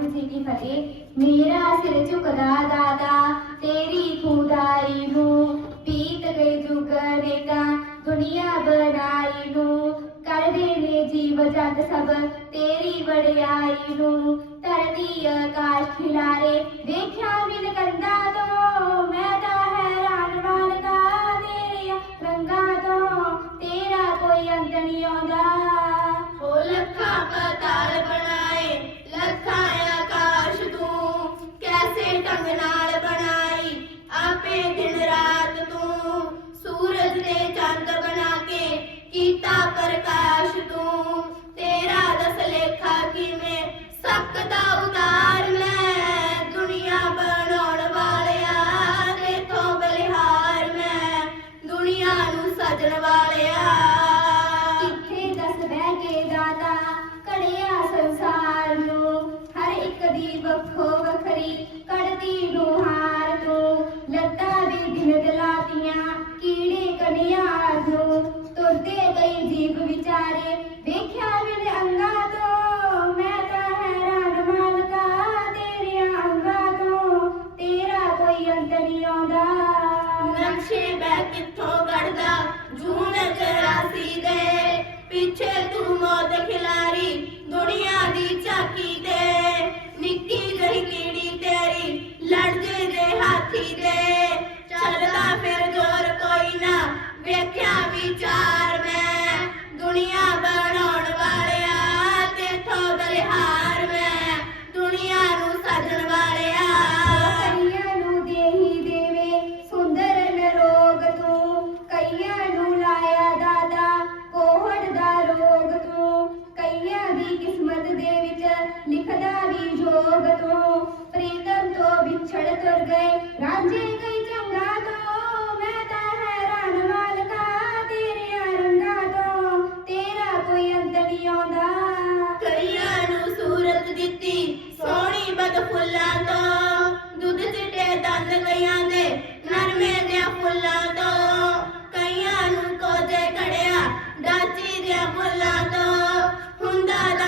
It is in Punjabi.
ਵਾਹਿਗੁਰੂ ਜੀ ਕੀ ਫਤਿਹ ਮੇਰਾ ਸਿਰ ਝੁਕਦਾ ਦਾਦਾ, ਤੇਰੀ ਖੁਦਾਈ ਨੂੰ ਬੀਤ ਗਏ ਜੁਗ ਦੁਨੀਆ ਬਣਾਈ ਨੂੰ ਕਰਦੇ ਨੇ ਜੀਵ ਜੰਤ ਸਭ, ਤੇਰੀ ਵਡਿਆਈ ਨੂੰ ਧਰਤੀ ਆਕਾਸ਼ ਖਿਲਾਰੇ, ਵੇਖਿਆ ਮਿਲ ਕੰਦਾ ਤੋਂ ಹೋಗ ಕರಿ ಕಡತಿ ಡೋಹ ਦੁਨੀਆ ਬਣਾਉਣ ਵਾਲਿਆ ਤੇਥੋਂ ਬਲਿਹਾਰ ਮੈਂ ਦੁਨੀਆ ਨੂੰ ਸਜਣ ਵਾਲਿਆ। ਕਈਆਂ ਨੂੰ ਦੇਹੀ ਦੇਵੇ, ਸੁੰਦਰ ਨਰੋਗ ਤੂੰ। ਕਈਆਂ ਨੂੰ ਲਾਇਆ ਦਾਦਾ, ਕੋਹੜ ਦਾ ਰੋਗ ਤੂੰ। ਕਈਆਂ ਦੀ ਕਿਸਮਤ ਦੇ ਵਿੱਚ ਲਿਖਦਾ ਵੀ ਜੋਗ ਤੂੰ। ਪ੍ਰੀਤਮ ਤੋਂ ਵਿਛੜ ਤੁਰ ਗਏ, ਰਾਂਝੇ ਚਿੱਟੇ ਕਈਆਂ ਦੇ ਨਰਮੇ ਦੇ ਫੁੱਲਾਂ ਤੋਂ। ਕਈਆਂ ਨੂੰ ਕੋਦੇ ਘੜਿਆ, ਡਾਚੀ ਦੇ ਫੁੱਲਾਂ ਤੋਂ। ਹੁੰਦਾ